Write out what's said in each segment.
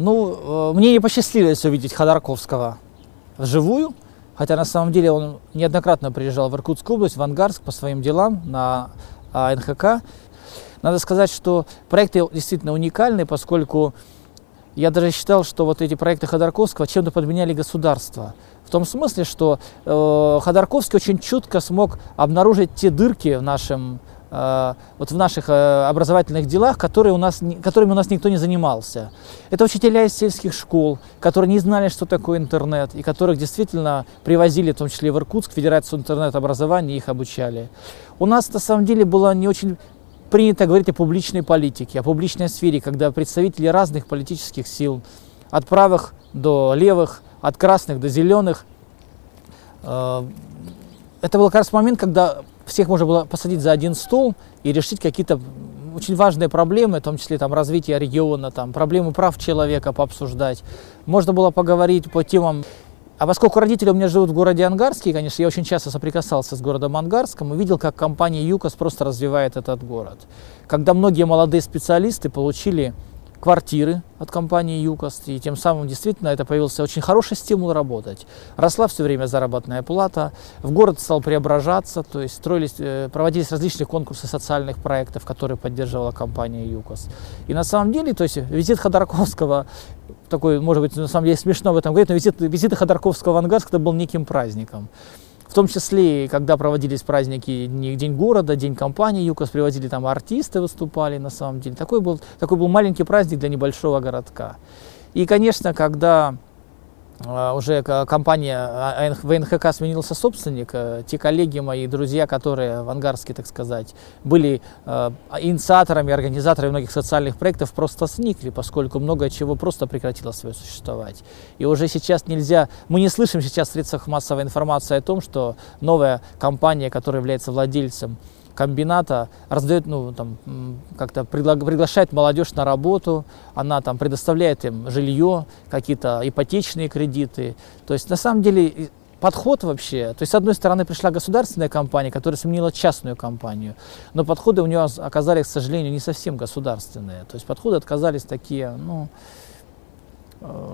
Ну, мне не посчастливилось увидеть Ходорковского вживую, хотя на самом деле он неоднократно приезжал в Иркутскую область, в Ангарск по своим делам на НХК. Надо сказать, что проекты действительно уникальны, поскольку я даже считал, что вот эти проекты Ходорковского чем-то подменяли государство. В том смысле, что Ходорковский очень чутко смог обнаружить те дырки в наших образовательных делах, которыми у нас никто не занимался. Это учителя из сельских школ, которые не знали, что такое интернет, и которых действительно привозили, в том числе в Иркутск, в Федерацию интернет-образования, и их обучали. У нас на самом деле было не очень принято говорить о публичной политике, о публичной сфере, когда представители разных политических сил, от правых до левых, от красных до зеленых, это был как раз момент, когда всех можно было посадить за один стол и решить какие-то очень важные проблемы, в том числе там, развитие региона, там, проблемы прав человека пообсуждать. Можно было поговорить по темам. А поскольку родители у меня живут в городе Ангарске, конечно, я очень часто соприкасался с городом Ангарском и видел, как компания ЮКОС просто развивает этот город. Когда многие молодые специалисты получили квартиры от компании ЮКОС, и тем самым действительно это появился очень хороший стимул работать. Росла все время заработная плата, в город стал преображаться, то есть проводились различные конкурсы социальных проектов, которые поддерживала компания ЮКОС. И на самом деле, то есть визит Ходорковского, такой, может быть, на самом деле смешно в этом говорить, но визит Ходорковского в Ангарск это был неким праздником. В том числе, когда проводились праздники, День города, День компании ЮКОС, привозили там артисты, выступали на самом деле. Такой был маленький праздник для небольшого городка. И, конечно, когда уже компания ВНХК сменился собственник, те коллеги мои, друзья, которые в Ангарске, так сказать, были инициаторами, организаторами многих социальных проектов, просто сникли, поскольку много чего просто прекратило свое существовать. И уже сейчас мы не слышим сейчас в средствах массовой информации о том, что новая компания, которая является владельцем комбината, раздает, как-то приглашает молодежь на работу, она там предоставляет им жилье, какие-то ипотечные кредиты. То есть на самом деле подход вообще, то есть с одной стороны пришла государственная компания, которая сменила частную компанию, но подходы у нее оказались, к сожалению, не совсем государственные. То есть подходы оказались такие,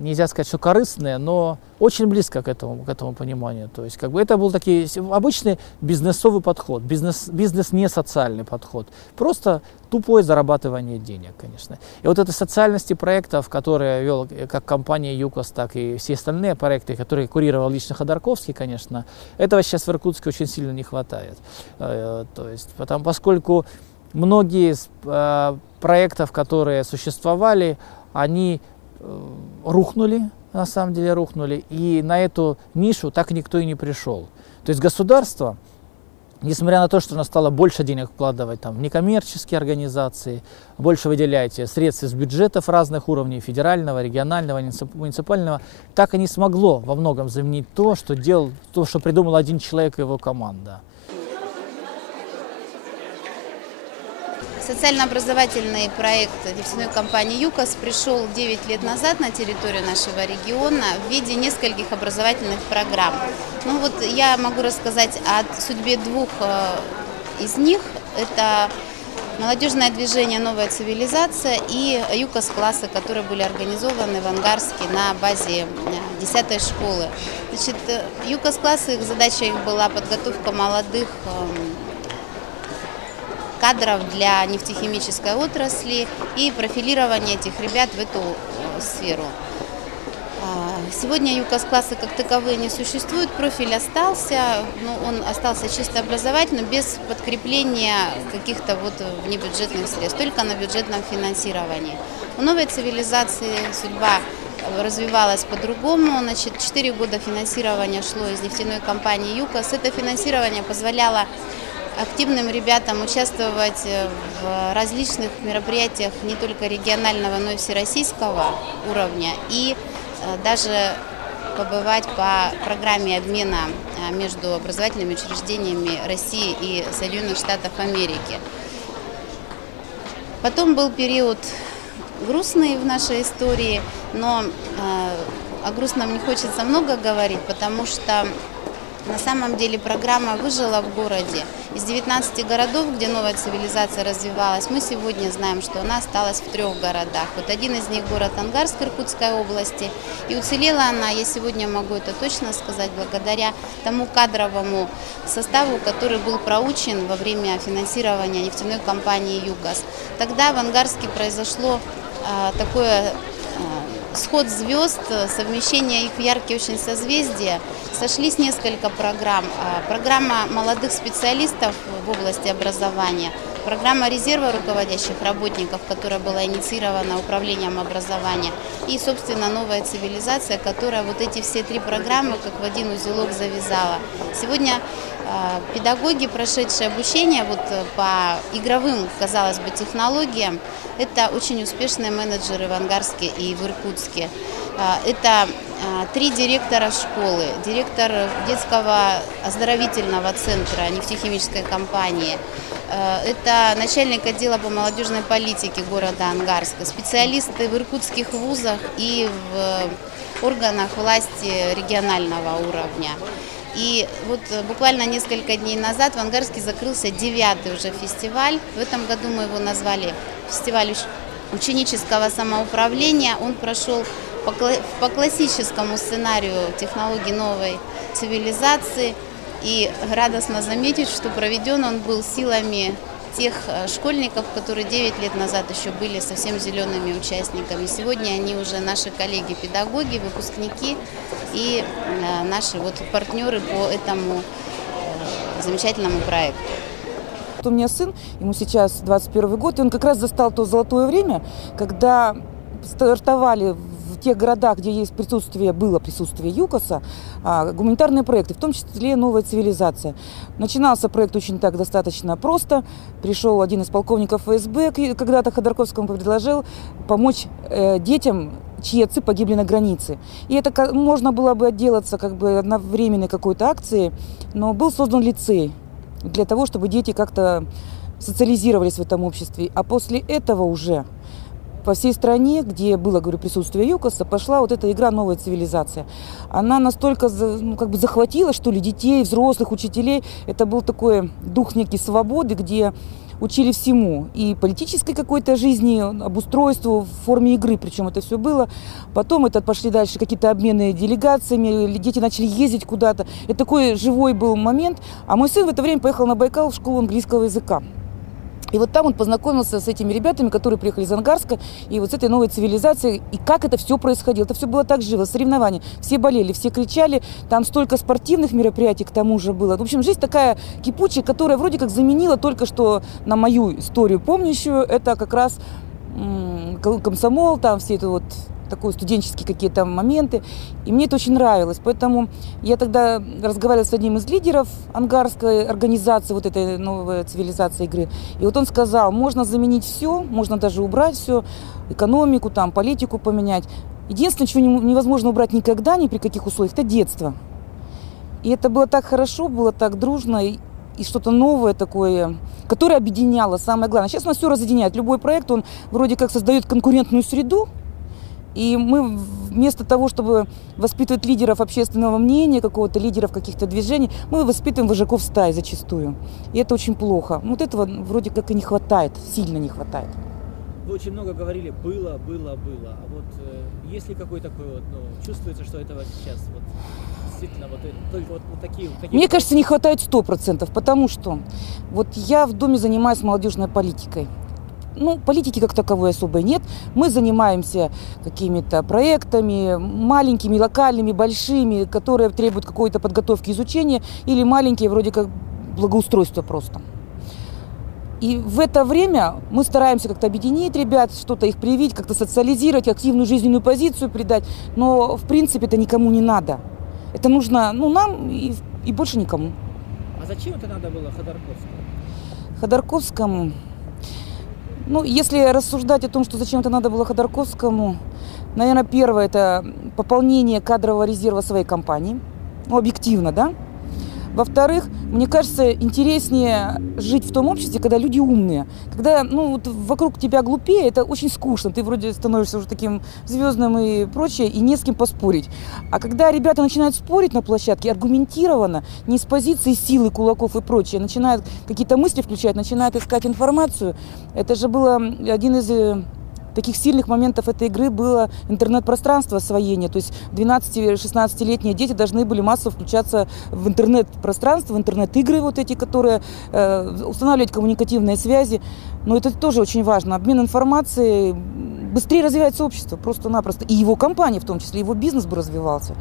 нельзя сказать, что корыстные, но очень близко к этому пониманию. То есть это был такой обычный бизнесовый подход, бизнес не социальный подход, просто тупое зарабатывание денег, конечно. И вот этой социальности проектов, которые вел как компания ЮКОС, так и все остальные проекты, которые курировал лично Ходорковский, конечно, этого сейчас в Иркутске очень сильно не хватает. То есть, поскольку многие из проектов, которые существовали, они рухнули, на самом деле рухнули, и на эту нишу так никто и не пришел. То есть государство, несмотря на то, что оно стало больше денег вкладывать в некоммерческие организации, больше выделяете средств из бюджетов разных уровней, федерального, регионального, муниципального, так и не смогло во многом заменить то, что придумал один человек и его команда. Социально-образовательный проект нефтяной компании ЮКОС пришел 9 лет назад на территорию нашего региона в виде нескольких образовательных программ. Я могу рассказать о судьбе двух из них. Это молодежное движение «Новая цивилизация» и ЮКОС-классы, которые были организованы в Ангарске на базе 10-й школы. ЮКОС-классы, их задача была подготовка молодых кадров для нефтехимической отрасли и профилирование этих ребят в эту сферу. Сегодня ЮКОС-классы как таковые не существуют, профиль остался, но он остался чисто образовательным, без подкрепления каких-то внебюджетных средств, только на бюджетном финансировании. У новой цивилизации судьба развивалась по-другому. 4 года финансирования шло из нефтяной компании ЮКОС. Это финансирование позволяло активным ребятам участвовать в различных мероприятиях не только регионального, но и всероссийского уровня, и даже побывать по программе обмена между образовательными учреждениями России и Соединенных Штатов Америки. Потом был период грустный в нашей истории, но о грустном не хочется много говорить, потому что На самом деле программа выжила в городе. Из 19 городов, где новая цивилизация развивалась, мы сегодня знаем, что она осталась в 3 городах. Вот один из них город Ангарск Иркутской области. И уцелела она, я сегодня могу это точно сказать, благодаря тому кадровому составу, который был проучен во время финансирования нефтяной компании «ЮКОС». Тогда в Ангарске произошло такое сход звезд, совмещение их в яркие очень созвездия. Сошлись несколько программ. Программа молодых специалистов в области образования, программа резерва руководящих работников, которая была инициирована управлением образования, и, собственно, новая цивилизация, которая вот эти все 3 программы как в один узелок завязала. Сегодня педагоги, прошедшие обучение вот по игровым, казалось бы, технологиям, это очень успешные менеджеры в Ангарске и в Иркутске. Это 3 директора школы, директор детского оздоровительного центра нефтехимической компании, это начальник отдела по молодежной политике города Ангарска, специалисты в иркутских вузах и в органах власти регионального уровня. И вот буквально несколько дней назад в Ангарске закрылся 9-й уже фестиваль. В этом году мы его назвали фестиваль ученического самоуправления. Он прошел по классическому сценарию технологий новой цивилизации. И радостно заметить, что проведен он был силами тех школьников, которые 9 лет назад еще были совсем зелеными участниками. Сегодня они уже наши коллеги-педагоги, выпускники и наши вот партнеры по этому замечательному проекту. У меня сын, ему сейчас 21 год, и он как раз застал то золотое время, когда стартовали в тех городах, где было присутствие ЮКОСа, гуманитарные проекты, в том числе «Новая цивилизация». Начинался проект очень так достаточно просто. Пришел один из полковников ФСБ, когда-то Ходорковскому предложил помочь детям, чьи отцы погибли на границе. И это можно было бы отделаться как бы одновременной какой-то акцией, но был создан лицей для того, чтобы дети как-то социализировались в этом обществе. А после этого уже по всей стране, где было, говорю, присутствие ЮКОСа, пошла вот эта игра «Новая цивилизация». Она настолько захватила, что ли, детей, взрослых, учителей. Это был такой дух некий свободы, где учили всему. И политической какой-то жизни, обустройству в форме игры, причем это все было. Потом пошли дальше какие-то обмены делегациями, дети начали ездить куда-то. Это такой живой был момент. А мой сын в это время поехал на Байкал в школу английского языка. И вот там он познакомился с этими ребятами, которые приехали из Ангарска, и вот с этой новой цивилизацией, и как это все происходило. Это все было так живо, соревнования. Все болели, все кричали, там столько спортивных мероприятий к тому же было. В общем, жизнь такая кипучая, которая вроде как заменила только что на мою историю помнящую. Это как раз комсомол, там все это вот такие студенческие какие-то моменты. И мне это очень нравилось. Поэтому я тогда разговаривала с одним из лидеров ангарской организации, вот этой новой цивилизации игры. И вот он сказал, можно заменить все, можно даже убрать все, экономику, там, политику поменять. Единственное, чего невозможно убрать никогда, ни при каких условиях, это детство. И это было так хорошо, было так дружно, и что-то новое такое, которое объединяло, самое главное. Сейчас нас все разъединяет. Любой проект, он вроде как создает конкурентную среду. И мы вместо того, чтобы воспитывать лидеров общественного мнения, какого-то лидеров каких-то движений, мы воспитываем вожаков стаи зачастую. И это очень плохо. Вот этого вроде как и не хватает, сильно не хватает. Вы очень много говорили «было». А вот есть ли какой-то такой вот, чувствуется, что этого сейчас вот действительно только вот такие... Мне кажется, не хватает 100%, потому что вот я в доме занимаюсь молодежной политикой. Политики как таковой особой нет. Мы занимаемся какими-то проектами, маленькими, локальными, большими, которые требуют какой-то подготовки, изучения, или маленькие, вроде как благоустройства просто. И в это время мы стараемся как-то объединить ребят, что-то их привить, как-то социализировать, активную жизненную позицию придать. Но, в принципе, это никому не надо. Это нужно, нам и больше никому. А зачем это надо было Ходорковскому? Ходорковскому... если рассуждать о том, что зачем это надо было Ходорковскому, наверное, первое – это пополнение кадрового резерва своей компании. Объективно, да? Во-вторых, мне кажется, интереснее жить в том обществе, когда люди умные. Когда вот вокруг тебя глупее, это очень скучно. Ты вроде становишься уже таким звездным и прочее, и не с кем поспорить. А когда ребята начинают спорить на площадке аргументированно, не с позиции силы, кулаков и прочее, начинают какие-то мысли включать, начинают искать информацию, это же было один из таких сильных моментов этой игры было интернет-пространство освоения. То есть 12-16-летние дети должны были массово включаться в интернет-пространство, в интернет-игры вот эти, которые устанавливать коммуникативные связи. Но это тоже очень важно. Обмен информацией, быстрее развивается общество просто-напросто. И его компания в том числе, его бизнес бы развивался.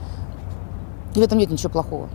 И в этом нет ничего плохого.